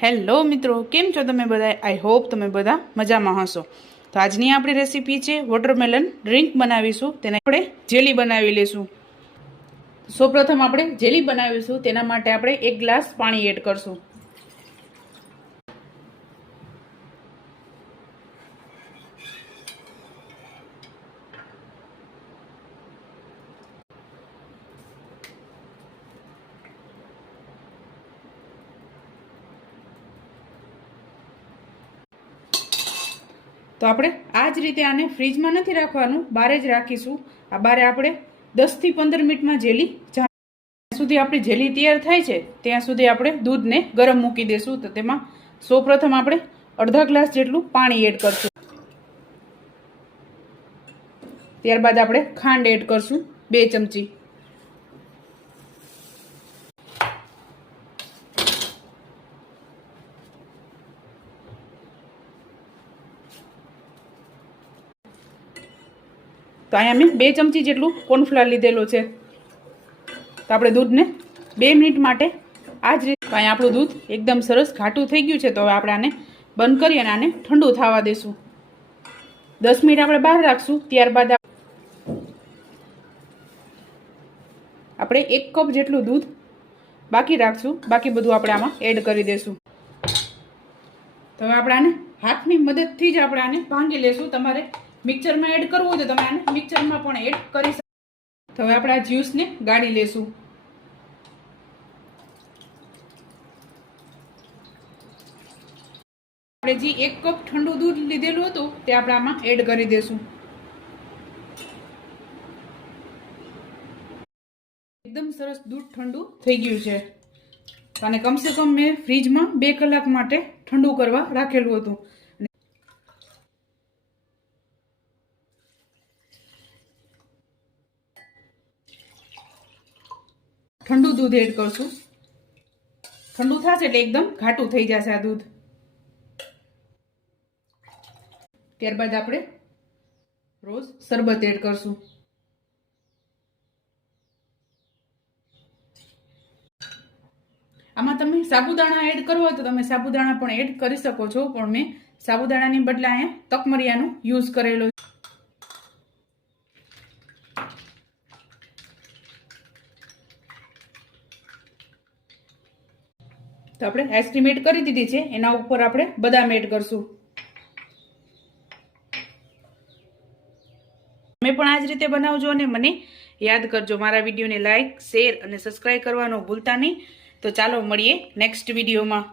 Hello મિત્રો, કેમ છો તમે બધા? આઈ હોપ તમે બધા મજામાં હશો. તો આજની આપણી રેસીપી છે વોટરમેલન ડ્રિંક બનાવીશું. તેને આપણે જેલી બનાવી લઈશું. સૌપ્રથમ આપણે જેલી બનાવીશું. તેના માટે આપણે 1 ગ્લાસ પાણી એડ કરશું. તો આપણે આ જ રીતે આને ફ્રીજમાં નથી રાખવાનું, બહાર જ રાખીશું. આ બારે આપણે 10 થી 15 મિનિટમાં જેલી જ્યાં સુધી આપણી જેલી તૈયાર થાય છે ત્યાં સુધી આપણે દૂધને ગરમ મૂકી દેશું. તો તેમાં સૌપ્રથમ આપણે અડધા ગ્લાસ જેટલું પાણી એડ કરશું. ત્યારબાદ આપણે ખાંડ એડ કરશું 2 ચમચી. તો અહીંયા મેં 2 ચમચી જેટલું કોર્નફ્લાવર લીધેલો છે. તો આપણે દૂધને 2 મિનિટ માટે આ જ રીતે, અહીંયા આપણું દૂધ એકદમ સરસ ઘાટું થઈ ગયું છે. તો હવે આપણે આને બંધ કરી અને આને ઠંડુ થવા દેશું. 10 મિનિટ આપણે બહાર રાખશું. ત્યારબાદ આપણે 1 કપ જેટલું દૂધ બાકી રાખશું. બાકી બધું આપણે આમાં એડ કરી દેશું. તો હવે આપણે આને હાથની મદદથી જ આપણે આને ભાંગી લેશું. તમારે મિક્સરમાં એડ કરવું હોય તો તમે આને મિક્સરમાં પણ એડ કરી શકો. તો હવે આપણે આ જ્યુસને ગાળી લેશું. આપણે જે 1 કપ ઠંડુ દૂધ લીધેલું હતું તે આપણે આમાં એડ કરી દેશું. એકદમ સરસ દૂધ ઠંડુ થઈ ગયું છે. અને કમસે કમ મેં ફ્રીજમાં 2 કલાક માટે ઠંડુ કરવા રાખેલું હતું. ઠંડુ દૂધ એડ કરશું. ઠંડુ થશે એટલે એકદમ ઘાટું થઈ જશે આ દૂધ. ત્યારબાદ આપણે રોજ શરબત એડ કરશું. આમાં તમે સાબુદાણા એડ કરવો હોય તો તમે સાબુદાણા પણ એડ કરી શકો છો, પણ મેં સાબુદાણાની બદલે અહીંયા તકમરિયાનો યુઝ કરેલો. તો આપણે આઈસ્ક્રીમ એડ કરી દીધી છે. એના ઉપર આપણે બદામ એડ કરશું. તમે પણ આ જ રીતે બનાવજો અને મને યાદ કરજો. મારા વિડીયોને લાઈક, શેર અને સબસ્ક્રાઈબ કરવાનું ભૂલતા નહીં. તો ચાલો મળીએ નેક્સ્ટ વિડીયોમાં.